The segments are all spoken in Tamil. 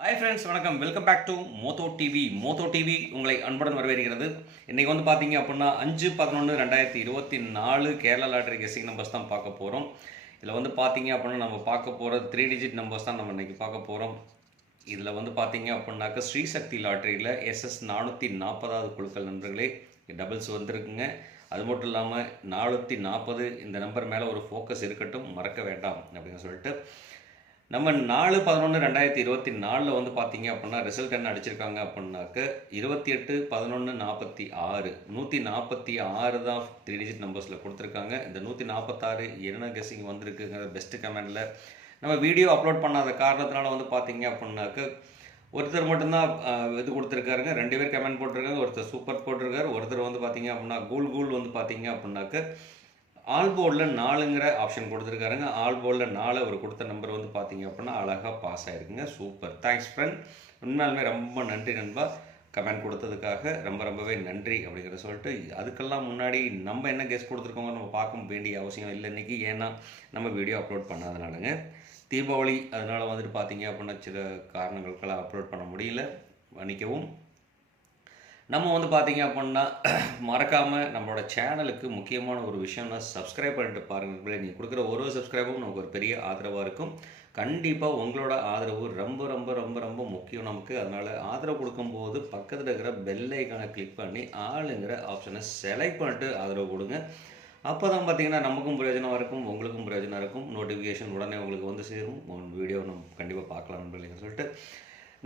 ஹாய் ஃப்ரெண்ட்ஸ் வணக்கம். Welcome back to Motho TV Motho TV உங்களை அன்புடன் வரவேற்கிறது. இன்றைக்கி வந்து பார்த்தீங்க அப்படின்னா அஞ்சு பதினொன்று ரெண்டாயிரத்தி இருபத்தி நாலு கேரளா லாட்டரி கெஸிங் நம்பர்ஸ் தான் பார்க்க போகிறோம் இதில் வந்து பார்த்தீங்க அப்படின்னா நம்ம பார்க்க போகிற த்ரீ டிஜிட் நம்பர்ஸ் தான் நம்ம இன்றைக்கி பார்க்க போகிறோம் இதில் வந்து பார்த்தீங்க அப்படின்னாக்க ஸ்ரீசக்தி லாட்டரியில் எஸ்எஸ் நானூற்றி நாற்பதாவது குழுக்கள் நண்பர்களே டபுள்ஸ் வந்திருக்குங்க. அது மட்டும் இல்லாமல் நானூற்றி நாற்பது இந்த நம்பர் மேலே ஒரு ஃபோக்கஸ் இருக்கட்டும் மறக்க வேண்டாம் அப்படின்னு சொல்லிட்டு. நம்ம நாலு பதினொன்று ரெண்டாயிரத்தி இருபத்தி நாலில் வந்து பார்த்தீங்க அப்படின்னா ரிசல்ட் என்ன அடிச்சிருக்காங்க அப்படின்னாக்க இருபத்தி எட்டு பதினொன்று நாற்பத்தி ஆறு. நூற்றி நாற்பத்தி ஆறு தான் த்ரீ டிஜிட் நம்பர்ஸில் கொடுத்துருக்காங்க. இந்த நூற்றி நாற்பத்தாறு என்ன கெஸிங் வந்திருக்குங்கிற பெஸ்ட்டு கமெண்டில் நம்ம வீடியோ அப்லோட் பண்ணாத காரணத்தினால வந்து பார்த்தீங்க அப்படின்னாக்க ஒருத்தர் மட்டும்தான் இது கொடுத்துருக்காருங்க. ரெண்டு பேர் கமெண்ட் போட்டிருக்காங்க. ஒருத்தர் சூப்பர் போட்டிருக்காரு. ஒருத்தர் வந்து பார்த்தீங்க அப்படின்னா கூல் கூல் வந்து பார்த்தீங்க அப்படின்னாக்க ஆல் போர்டில் நாலுங்கிற ஆப்ஷன் கொடுத்துருக்காருங்க. ஆல் போர்டில் நாலு அவர் கொடுத்த நம்பர் வந்து பார்த்தீங்க அப்படின்னா அழகாக பாஸ் ஆகிருக்குங்க சூப்பர் தேங்க்ஸ் ஃப்ரெண்ட் உண்மையாலுமே ரொம்ப நன்றி நண்பா. கமெண்ட் கொடுத்ததுக்காக ரொம்ப ரொம்பவே நன்றி அப்படிங்கிற சொல்லிட்டு அதுக்கெல்லாம் முன்னாடி நம்ம என்ன கெஸ்ட் கொடுத்துருக்கோங்க நம்ம பார்க்க வேண்டிய அவசியம் இல்லை இன்றைக்கி ஏன்னா நம்ம வீடியோ அப்லோட் பண்ணாதனாலங்க. தீபாவளி அதனால் வந்துட்டு பார்த்தீங்க அப்படின்னா சில காரணங்களுக்கெல்லாம் அப்லோட் பண்ண முடியல. மன்னிக்கவும். நம்ம வந்து பார்த்தீங்க அப்படின்னா மறக்காமல் நம்மளோட சேனலுக்கு முக்கியமான ஒரு விஷயம்னா சப்ஸ்கிரைப் பண்ணிட்டு பாருங்கள் நீங்கள் கொடுக்குற ஒரு ஒரு சப்ஸ்கிரைபும் நமக்கு ஒரு பெரிய ஆதரவாக இருக்கும். கண்டிப்பாக உங்களோட ஆதரவு ரொம்ப ரொம்ப ரொம்ப ரொம்ப முக்கியம் நமக்கு. அதனால் ஆதரவு கொடுக்கும்போது பக்கத்தில் இருக்கிற பெல் ஐக்கானை கிளிக் பண்ணி ஆளுங்கிற ஆப்ஷனை செலக்ட் பண்ணிட்டு ஆதரவு கொடுங்க. அப்போ தான் பார்த்தீங்கன்னா நமக்கும் பிரயோஜனம் இருக்கும் உங்களுக்கும் பிரயோஜனம் இருக்கும். நோட்டிஃபிகேஷன் உடனே உங்களுக்கு வந்து சேரும். வீடியோ நம்ம கண்டிப்பாக பார்க்கலாம் நண்பர்களே சொல்லிட்டு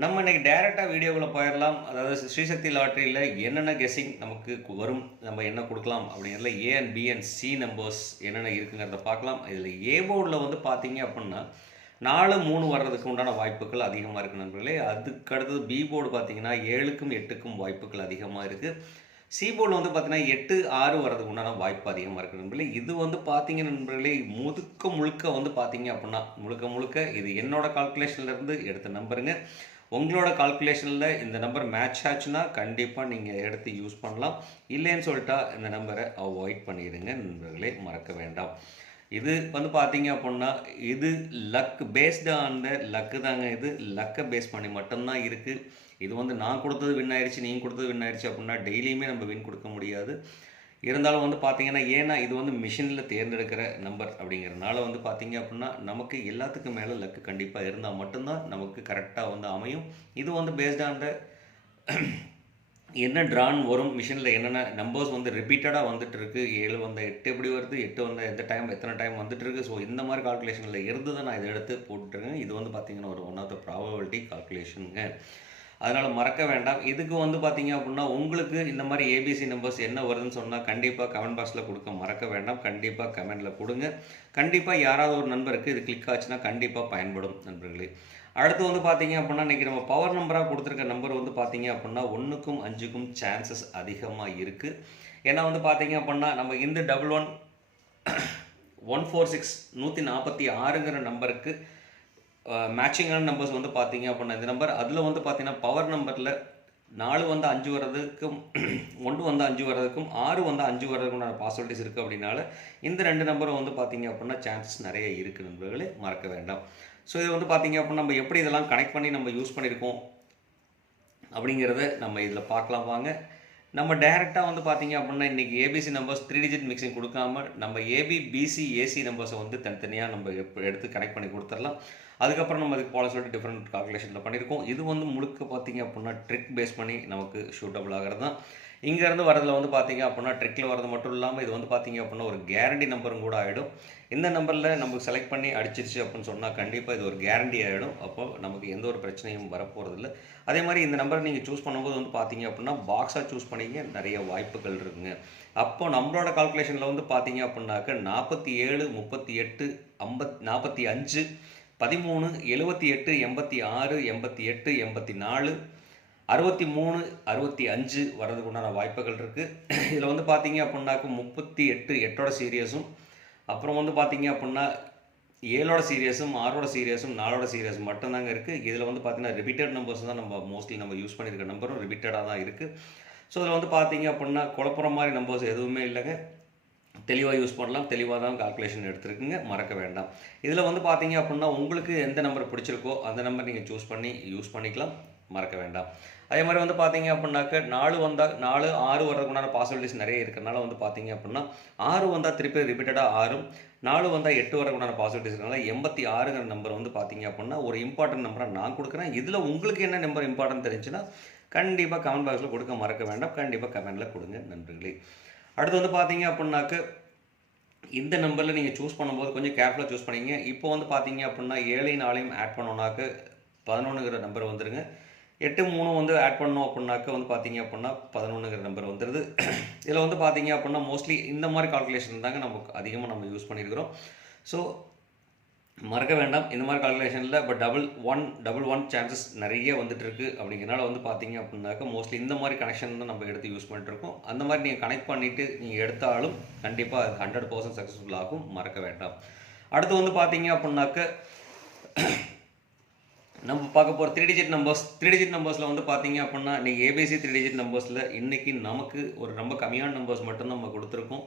நம்ம இன்றைக்கி டைரெக்டாக வீடியோக்குள்ளே போயிடலாம் அதாவது ஸ்ரீசக்தி லாட்டரியில் என்னென்ன கெஸ்ஸிங் நமக்கு வரும்? நம்ம என்ன கொடுக்கலாம்? அப்படிங்கிறதுல A and B and C numbers என்னென்ன இருக்குங்கிறத பார்க்கலாம். இதில் ஏ போர்டில் வந்து பார்த்தீங்க அப்படின்னா நாலு மூணு வர்றதுக்கு உண்டான வாய்ப்புகள் அதிகமாக இருக்குது நண்பர்களே. அதுக்கு அடுத்தது பி போர்டு பார்த்தீங்கன்னா ஏழுக்கும் எட்டுக்கும் வாய்ப்புகள் அதிகமாக இருக்குது சி போர்டில் வந்து பார்த்தீங்கன்னா எட்டு ஆறு வர்றதுக்கு உண்டான வாய்ப்பு அதிகமாக இருக்குது நண்பர்களே. இது வந்து பார்த்தீங்க நண்பர்களே முழுக்க முழுக்க வந்து பார்த்தீங்க அப்படின்னா முழுக்க முழுக்க இது என்னோட கால்குலேஷன்லேருந்து எடுத்த நம்பருங்க உங்களோட கால்குலேஷனில் இந்த நம்பர் மேட்ச் ஆச்சுன்னா கண்டிப்பாக நீங்கள் எடுத்து யூஸ் பண்ணலாம். இல்லைன்னு சொல்லிட்டா இந்த நம்பரை அவாய்ட் பண்ணிடுங்க நண்பர்களே மறக்க வேண்டாம். இது வந்து பார்த்தீங்க அப்படின்னா இது luck based on the luck தாங்க இது. லக்கை பேஸ் பண்ணி மட்டும்தான் இருக்குது இது வந்து நான் கொடுத்தது வின் ஆயிடுச்சு நீங்கள் கொடுத்தது வின் ஆயிடுச்சு அப்படின்னா டெய்லியுமே நம்ம வின் கொடுக்க முடியாது. இருந்தாலும் வந்து பார்த்தீங்கன்னா ஏன்னா இது வந்து மிஷினில் தேர்ந்தெடுக்கிற நம்பர் அப்படிங்கிறதுனால வந்து பார்த்தீங்க அப்படின்னா நமக்கு எல்லாத்துக்கும் மேலே லக்கு கண்டிப்பாக இருந்தால் மட்டும்தான் நமக்கு கரெக்டாக வந்து அமையும். இது வந்து பேஸ்ட் ஆன் த என்ன ட்ரான் வரும் மிஷினில் என்னென்ன நம்பர்ஸ் வந்து ரிப்பீட்டடாக வந்துட்டு இருக்கு ஏழு வந்த எட்டு எப்படி வருது எட்டு வந்த எந்த டைம் எத்தனை டைம் வந்துட்டு இருக்கு ஸோ இந்த மாதிரி கால்குலேஷனில் இருந்து தான் நான் இதை எடுத்து போட்டுருக்கேன் இது வந்து பார்த்தீங்கன்னா ஒரு ஒன் ஆஃப் த ப்ராபபிலிட்டி கால்குலேஷனுங்க அதனால் மறக்க வேண்டாம். இதுக்கு வந்து பார்த்தீங்க அப்படின்னா உங்களுக்கு இந்த மாதிரி ஏபிசி நம்பர்ஸ் என்ன வருதுன்னு சொன்னால் கண்டிப்பாக கமெண்ட் பாக்ஸில் கொடுக்க மறக்க வேண்டாம். கண்டிப்பாக கமெண்டில் கொடுங்க. கண்டிப்பாக யாராவது ஒரு நண்பருக்கு இது கிளிக் ஆச்சுன்னா கண்டிப்பாக பயன்படும் நண்பர்களே. அடுத்து வந்து பார்த்தீங்க அப்படின்னா இன்றைக்கி நம்ம பவர் நம்பராக கொடுத்துருக்க நம்பர் வந்து பார்த்தீங்க அப்படின்னா ஒன்றுக்கும் அஞ்சுக்கும் சான்சஸ் அதிகமாக இருக்குது ஏன்னா வந்து பார்த்தீங்க அப்படின்னா நம்ம இந்த double one one four six நூற்றி நாற்பத்தி ஆறுங்கிற நம்பருக்கு மேட்சிங்கான நம்பர்ஸ் வந்து பார்த்தீங்க அப்படின்னா இந்த நம்பர் அதில் வந்து பார்த்தீங்கன்னா பவர் நம்பரில் நாலு வந்து அஞ்சு வர்றதுக்கும் ஒன்று வந்து அஞ்சு வர்றதுக்கும் ஆறு வந்து அஞ்சு வர்றதுக்கும் பாசிபிலிட்டிஸ் இருக்குது அப்படின்னால இந்த ரெண்டு நம்பரும் வந்து பார்த்தீங்க அப்படின்னா சான்சஸ் நிறைய இருக்குது நண்பர்களே மறக்க வேண்டாம். ஸோ இது வந்து பார்த்தீங்க அப்படின்னா நம்ம எப்படி இதெல்லாம் கனெக்ட் பண்ணி நம்ம யூஸ் பண்ணியிருக்கோம் அப்படிங்கிறத நம்ம இதில் பார்க்கலாம் வாங்க. நம்ம டைரெக்டாக வந்து பார்த்தீங்க அப்படின்னா இன்றைக்கி ABC numbers three digit mixing கொடுக்காம நம்ம ஏபி பிசி ஏசி நம்பர்ஸை வந்து தனித்தனியாக நம்ம எடுத்து கனெக்ட் பண்ணி கொடுத்துடலாம். அதுக்கப்புறம் நம்ம அதுக்கு போல சொல்லிட்டு டிஃப்ரெண்ட் கால்குலேஷனில் பண்ணியிருக்கோம். இது வந்து முழுக்க பார்த்தீங்க அப்படின்னா ட்ரிக் பேஸ் பண்ணி நமக்கு ஷூட்டபிள் ஆகிறது தான். இங்கேருந்து வரதில் வந்து பார்த்தீங்க அப்படின்னா ட்ரிக்கில் வரது மட்டும் இல்லாமல் இது வந்து பார்த்தீங்க அப்படின்னா ஒரு கேரண்டி நம்பரும் கூட ஆகிடும் இந்த நம்பரில் நமக்கு செலக்ட் பண்ணி அடிச்சிருச்சு அப்படின்னு சொன்னால் கண்டிப்பாக இது ஒரு கேரண்டி ஆகிடும் அப்போ நமக்கு எந்த ஒரு பிரச்சனையும் வரப்போகிறதில்ல அதே மாதிரி இந்த நம்பரை நீங்கள் சூஸ் பண்ணும்போது வந்து பார்த்தீங்க அப்படின்னா பாக்ஸாக சூஸ் பண்ணிங்க நிறைய வாய்ப்புகள் இருக்குங்க. அப்போ நம்மளோட கால்குலேஷனில் வந்து பார்த்தீங்க அப்படின்னாக்க நாற்பத்தி ஏழு முப்பத்தி எட்டு ஐம்பத் நாற்பத்தி அஞ்சு பதிமூணு எழுபத்தி எட்டு எண்பத்தி ஆறு எண்பத்தி எட்டு எண்பத்தி நாலு அறுபத்தி மூணு அறுபத்தி அஞ்சு வர்றதுக்கு உண்டான வாய்ப்புகள் இருக்குது இதில் வந்து பார்த்தீங்க அப்படின்னாக்க முப்பத்தி எட்டு எட்டோட சீரியஸும் அப்புறம் வந்து பார்த்தீங்க அப்படின்னா ஏழோட சீரியஸும் ஆறோட சீரியஸும் நாலோட சீரியஸ் மட்டும்தாங்க இருக்குது இதில் வந்து பார்த்தீங்கன்னா ரிப்பீட்டட் நம்பர்ஸ் தான் நம்ம மோஸ்ட்லி நம்ம யூஸ் பண்ணியிருக்க நம்பரும் ரிப்பீட்டடாக தான் இருக்குது ஸோ இதில் வந்து பார்த்தீங்க அப்படின்னா குழப்புற மாதிரி நம்பர்ஸ் எதுவுமே இல்லைங்க. தெளிவாக யூஸ் பண்ணலாம். தெளிவாக தான் கால்குலேஷன் எடுத்துருக்குங்க. மறக்க வேண்டாம். இதில் வந்து பார்த்தீங்க அப்படின்னா உங்களுக்கு எந்த நம்பர் பிடிச்சிருக்கோ அந்த நம்பர் நீங்கள் சூஸ் பண்ணி யூஸ் பண்ணிக்கலாம். மறக்க வேண்டாம். அதே மாதிரி வந்து பார்த்தீங்க அப்படின்னாக்க நாலு வந்தால் நாலு ஆறு வர்றதுக்குண்டான பாசிபிலிட்டிஸ் நிறைய இருக்கிறனால வந்து பார்த்தீங்க அப்படின்னா ஆறு வந்தால் திருப்பி ரிப்பீட்டடாக ஆறும் நாலு வந்தால் எட்டு வரக்குண்டான பாசிபிலிட்டிஸ் இருக்கனால எண்பத்தி ஆறுங்கிற நம்பர் வந்து பார்த்தீங்க அப்படின்னா ஒரு இம்பார்ட்டன்ட் நம்பராக நான் கொடுக்குறேன். இதில் உங்களுக்கு என்ன நம்பர் இம்பார்ட்டன்ட் தெரிஞ்சுன்னா கண்டிப்பாக கமெண்ட் பாக்ஸில் கொடுக்க மறக்க வேண்டாம். கண்டிப்பாக கமெண்டில் கொடுங்க. நன்றிகளே. அடுத்து வந்து பார்த்தீங்க அப்படின்னாக்க இந்த நம்பரில் நீங்கள் சூஸ் பண்ணும்போது கொஞ்சம் கேர்ஃபுல்லாக சூஸ் பண்ணிங்க. இப்போ வந்து பார்த்தீங்க அப்படின்னா ஏழையும் நாளையும் ஆட் பண்ணோன்னாக்க பதினொன்றுங்கிற நம்பர் வந்துருங்க. எட்டு மூணு வந்து ஆட் பண்ணோம் அப்படின்னாக்க வந்து பார்த்தீங்க அப்படின்னா பதினொன்றுங்கிற நம்பர் வந்துடுது இதில் வந்து பார்த்தீங்க அப்படின்னா மோஸ்ட்லி இந்த மாதிரி கால்குலேஷன் தாங்க நமக்கு அதிகமாக நம்ம யூஸ் பண்ணியிருக்கிறோம் ஸோ மறக்க வேண்டாம். இந்த மாதிரி கால்குலேஷனில் இப்போ double one double one chances நிறைய வந்துட்டு இருக்கு. அப்படிங்கிறனால வந்து பார்த்தீங்க அப்படின்னாக்க மோஸ்ட்லி இந்த மாதிரி கனெக்ஷன் தான் நம்ம எடுத்து யூஸ் பண்ணிட்டுருக்கோம். அந்த மாதிரி நீங்கள் கனெக்ட் பண்ணிவிட்டு நீங்கள் எடுத்தாலும் கண்டிப்பாக அது ஹண்ட்ரட் பர்சன்ட் சக்ஸஸ்ஃபுல் ஆகும். மறக்க வேண்டாம். அடுத்து வந்து பார்த்தீங்க அப்படின்னாக்க நம்ம பார்க்க போகிற three digit numbers three digit நம்பர்ஸில் வந்து பார்த்தீங்க அப்படின்னா இன்றைக்கி ஏபிசி த்ரீ டிஜிட் நம்பர்ஸில் இன்றைக்கி நமக்கு ஒரு ரொம்ப கம்மியான நம்பர்ஸ் மட்டும் நம்ம கொடுத்துருக்கோம்.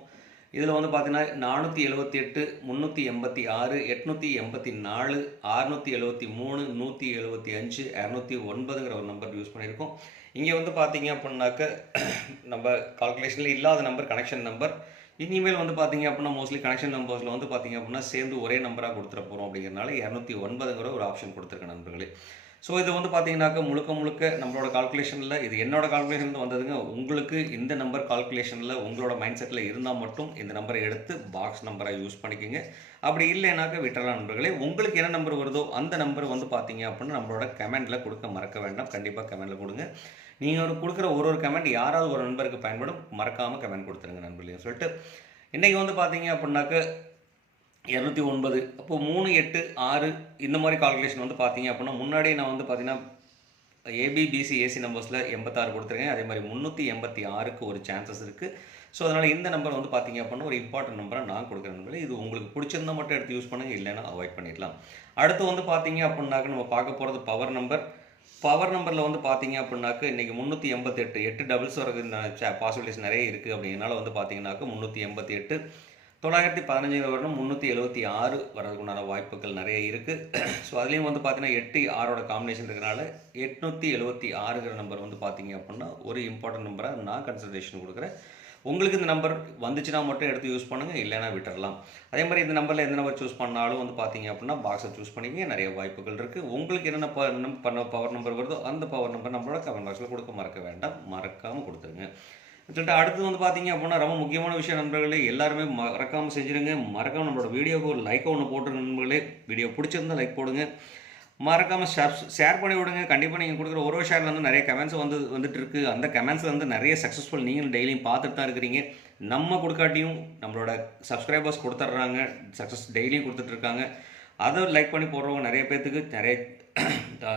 இதில் வந்து பார்த்தீங்கன்னா நானூற்றி எழுபத்தி எட்டு முந்நூற்றி எண்பத்தி ஆறு எட்நூற்றி எண்பத்தி நாலு அறுநூற்றி எழுபத்தி மூணு நூற்றி எழுபத்தி அஞ்சு இரநூத்தி ஒன்பதுங்கிற ஒரு நம்பர் யூஸ் பண்ணியிருக்கோம். இங்கே வந்து பார்த்தீங்க அப்படின்னாக்க நம்ம கால்குலேஷனில் இல்லாத நம்பர் கனெக்ஷன் நம்பர் இனிமேல் வந்து பார்த்தீங்க அப்படின்னா மோஸ்ட்லி கனெக்ஷன் நம்பர்ஸில் வந்து பார்த்தீங்க அப்படின்னா சேர்ந்து ஒரே நம்பராக கொடுத்துட போகிறோம் அப்படிங்கிறனால இரநூத்தி ஒன்பதுங்கிற ஒரு ஆப்ஷன் கொடுத்துருக்கேன் நண்பர்களே. ஸோ இது வந்து பார்த்தீங்கன்னாக்க முழுக்க முழுக்க நம்மளோட கால்குலேஷனில் இது என்னோட கால்குலேஷன் வந்ததுங்க. உங்களுக்கு இந்த நம்பர் கால்குலேஷனில் உங்களோட மைண்ட் செட்டில் இருந்தால் மட்டும் இந்த நம்பரை எடுத்து பாக்ஸ் நம்பரை யூஸ் பண்ணிக்கோங்க. அப்படி இல்லைனாக்க விட்டுறலாம் நண்பர்களே உங்களுக்கு என்ன நம்பர் வருதோ அந்த நம்பர் வந்து பார்த்தீங்க அப்படின்னா நம்மளோட கமெண்ட்டில் கொடுக்க மறக்க வேண்டாம். கண்டிப்பாக கமெண்ட்டில் கொடுங்க. நீங்கள் ஒரு கொடுக்குற ஒரு ஒரு கமெண்ட் யாராவது ஒரு நண்பருக்கு பயன்படும். மறக்காமல் கமெண்ட் கொடுத்துருங்க நண்பர்களையும் சொல்லிட்டு. இன்றைக்கி வந்து பார்த்தீங்க அப்படின்னாக்க இரநூத்தி ஒன்பது. அப்போது மூணு எட்டு ஆறு இந்த மாதிரி கால்குலேஷன் வந்து பார்த்தீங்க அப்படின்னா முன்னாடி நான் வந்து பார்த்தீங்கன்னா ஏபிபிசி ஏசி நம்பர்ஸில் எண்பத்தாறு கொடுத்துருக்கேன். அதே மாதிரி முந்நூற்றி எண்பத்தி ஆறுக்கு ஒரு சான்சஸ் இருக்குது ஸோ அதனால் இந்த நம்பர் வந்து பார்த்தீங்க அப்படின்னா ஒரு இம்பார்ட்டன்ட் நம்பராக நான் கொடுக்குறேன். நம்பர் இது உங்களுக்கு பிடிச்சிருந்தா மட்டும் எடுத்து யூஸ் பண்ணுங்கள் இல்லைன்னா அவாய்ட் பண்ணிடலாம். அடுத்து வந்து பார்த்தீங்க அப்படின்னாக்க நம்ம பார்க்க போகிறது பவர் நம்பர் பவர் நம்பரில் வந்து பார்த்தீங்க அப்படின்னாக்க இன்றைக்கி முந்நூற்றி எண்பத்தெட்டு எட்டு டபுள்ஸ் வரது பாசிபிலிட்டிஸ் நிறைய இருக்குது அப்படிங்கிறனால வந்து பார்த்தீங்கன்னாக்க முந்நூற்றி எண்பத்தி எட்டு தொள்ளாயிரத்தி பதினஞ்சுங்கிற வருடம் முந்நூற்றி எழுபத்தி ஆறு வரதுக்குண்டான வாய்ப்புகள் நிறைய இருக்குது ஸோ அதுலேயும் வந்து பார்த்தீங்கன்னா எட்டு ஆறோட காம்பினேஷன் இருக்கிறனால எட்நூற்றி எழுபத்தி ஆறுங்கிற நம்பர் வந்து பார்த்தீங்க அப்படின்னா ஒரு இம்பார்ட்டன்ட் நம்பராக நான் கன்சல்டேஷன் கொடுக்குறேன். உங்களுக்கு இந்த நம்பர் வந்துச்சுன்னா மட்டும் எடுத்து யூஸ் பண்ணுங்கள் இல்லைன்னா விட்டுடலாம் அதே மாதிரி இந்த நம்பரில் எந்த நம்பர் சூஸ் பண்ணாலும் வந்து பார்த்தீங்க அப்படின்னா பாக்ஸை சூஸ் பண்ணிங்க நிறைய வாய்ப்புகள் இருக்குது உங்களுக்கு என்னென்ன ப பண்ண பவர் நம்பர் வருதோ அந்த பவர் நம்பர் நம்மளோட கமெண்ட் பாக்ஸில் கொடுக்க மறக்க வேண்டாம். மறக்காமல் கொடுத்துருங்க. சொல்லிட்டு அடுத்து வந்து பார்த்தீங்க அப்படின்னா ரொம்ப முக்கியமான விஷயம் நண்பர்களே எல்லாருமே மறக்காமல் செஞ்சுருங்க. மறக்காமல் நம்மளோட வீடியோக்கு ஒரு லைக்கை ஒன்று போட்டுருங்க நண்பர்களே. வீடியோ பிடிச்சிருந்தா லைக் போடுங்க. மறக்காமல் ஷேர் ஷேர் பண்ணி விடுங்க. கண்டிப்பாக நீங்கள் கொடுக்குற ஒரு ஒரு ஷேரில் வந்து நிறைய கமெண்ட்ஸ் வந்து வந்துட்டு இருக்கு. அந்த கமெண்ட்ஸில் வந்து நிறைய சக்ஸஸ்ஃபுல் நீங்களும் டெய்லியும் பார்த்துட்டு தான் இருக்கிறீங்க. நம்ம கொடுக்காட்டியும் நம்மளோட சப்ஸ்கிரைபர்ஸ் கொடுத்துட்றாங்க. சக்ஸஸ் டெய்லியும் கொடுத்துட்ருக்காங்க அதை லைக் பண்ணி போடுறவங்க நிறைய பேர்த்துக்கு நிறைய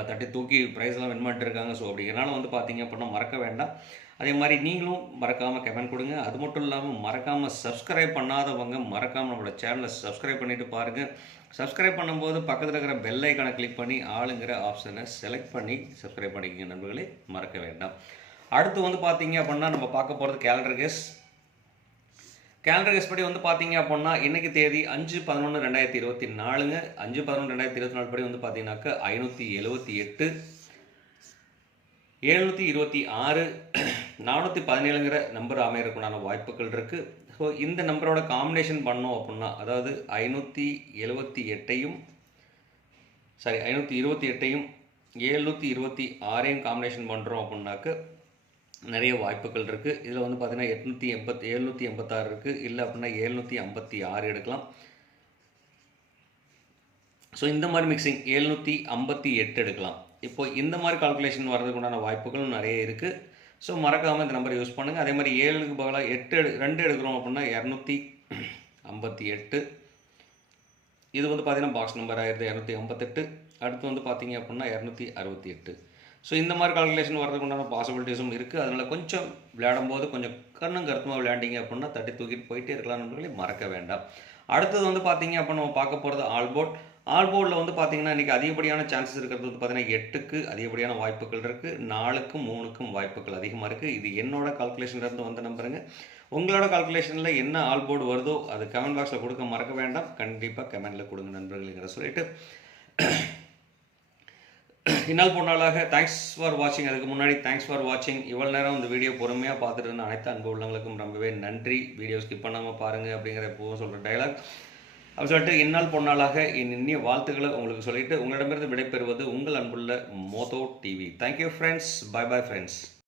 தட்டி தூக்கி ப்ரைஸ்லாம் வின் பண்ணிட்டு இருக்காங்க. ஸோ அப்படிங்கிறனால வந்து பார்த்தீங்க அப்படின்னா மறக்க வேண்டாம். அதே மாதிரி நீங்களும் மறக்காமல் கமெண்ட் கொடுங்க. அது மட்டும் இல்லாமல் மறக்காமல் சப்ஸ்கிரைப் பண்ணாதவங்க மறக்காமல் நம்மளோட சேனலை சப்ஸ்கிரைப் பண்ணிவிட்டு பாருங்கள் சப்ஸ்கிரைப் பண்ணும்போது பக்கத்தில் இருக்கிற பெல் ஐக்கானை கிளிக் பண்ணி ஆளுங்கிற ஆப்ஷனை செலக்ட் பண்ணி சப்ஸ்கிரைப் பண்ணிக்கங்க நண்பர்களே. மறக்க வேண்டாம். அடுத்து வந்து பார்த்தீங்க அப்படின்னா நம்ம பார்க்க போகிறது கேலண்டர் கேஸ் கேலண்டர் கேஸ் படி வந்து பார்த்தீங்க அப்படின்னா இன்றைக்கு தேதி அஞ்சு பதினொன்று ரெண்டாயிரத்தி இருபத்தி நாலுங்க. அஞ்சு பதினொன்று ரெண்டாயிரத்தி இருபத்தி நாலு படி வந்து பார்த்தீங்கன்னாக்க ஐநூற்றி எழுபத்தி எட்டு எழுநூற்றி இருபத்தி ஆறு நானூற்றி பதினேழுங்கிற நம்பர் அமையறதுக்குண்டான வாய்ப்புகள் இருக்குது ஸோ இந்த நம்பரோட காம்பினேஷன் பண்ணோம் அப்படின்னா அதாவது ஐநூற்றி எழுபத்தி எட்டையும் சாரி ஐநூற்றி இருபத்தி எட்டையும் ஏழ்நூற்றி இருபத்தி ஆறையும் காம்பினேஷன் பண்ணுறோம் அப்படின்னாக்க நிறைய வாய்ப்புகள் இருக்குது இதில் வந்து பார்த்திங்கன்னா எட்நூற்றி எண்பத்தி எழுநூற்றி எண்பத்தாறு இருக்குது இல்லை அப்படின்னா ஏழ்நூற்றி ஐம்பத்தி ஆறு எடுக்கலாம். ஸோ இந்த மாதிரி மிக்சிங் எழுநூற்றி ஐம்பத்தி எட்டு எடுக்கலாம். இப்போ இந்த மாதிரி கால்குலேஷன் வர்றதுக்குண்டான வாய்ப்புகளும் நிறைய இருக்குது ஸோ மறக்காமல் இந்த நம்பரை யூஸ் பண்ணுங்கள் அதே மாதிரி ஏழுக்கு பதிலாக எட்டு எடு ரெண்டு எடுக்கிறோம் அப்படின்னா இரநூத்தி ஐம்பத்தி எட்டு. இது வந்து பார்த்தீங்கன்னா பாக்ஸ் நம்பர் ஆயிரத்தி இரநூத்தி ஐம்பத்தெட்டு. அடுத்து வந்து பார்த்தீங்க அப்படின்னா இரநூத்தி அறுபத்தி எட்டு. ஸோ இந்த மாதிரி கால்குலேஷன் வரதுக்கு உண்டான பாசிபிலிட்டிஸும் இருக்குது அதனால் கொஞ்சம் விளையாடும் போது கொஞ்சம் கண்ணும் கருத்துமாக விளையாண்டிங்க அப்படின்னா தட்டி தூக்கிட்டு போயிட்டே இருக்கலாம் நண்பர்களே மறக்க வேண்டாம். அடுத்தது வந்து பார்த்தீங்க அப்படின்னா நம்ம பார்க்க போகிறது ஆல்போட் ஆல் போர்டில் வந்து பார்த்தீங்கன்னா இன்றைக்கி அதிகப்படியான சான்சஸ் இருக்கிறது வந்து பார்த்தீங்கன்னா எட்டுக்கு அதிகப்படியான வாய்ப்புகள் இருக்குது நாலுக்கும் மூணுக்கும் வாய்ப்புகள் அதிகமாக இருக்குது இது என்னோட கால்குலேஷன்லேருந்து வந்த நம்பருங்க. உங்களோட கால்குலேஷனில் என்ன ஆல் போர்டு வருதோ அது கமெண்ட் பாக்ஸில் கொடுக்க மறக்க வேண்டாம். கண்டிப்பாக கமெண்டில் கொடுங்க நண்பர்களுங்கிற சொல்லிட்டு. இன்னால் போனாலாக தேங்க்ஸ் ஃபார் வாட்சிங் அதுக்கு முன்னாடி தேங்க்ஸ் ஃபார் வாட்சிங் இவ்வளோ நேரம் இந்த வீடியோ பொறுமையாக பார்த்துட்டு இருந்த அனைத்து அன்பு உள்ளவங்களுக்கும் ரொம்பவே நன்றி. வீடியோ ஸ்கிப் பண்ணாமல் பாருங்கள் அப்படிங்கிற எப்பவும் சொல்கிற டைலாக் அப்படி சொல்லிட்டு இந்நாள் பொன்னாளாக இனிய வாழ்த்துக்களை உங்களுக்கு சொல்லிட்டு உங்களிடமிருந்து விடைபெறுவது உங்கள் அன்புள்ள மோதோ TV. Thank you friends bye bye friends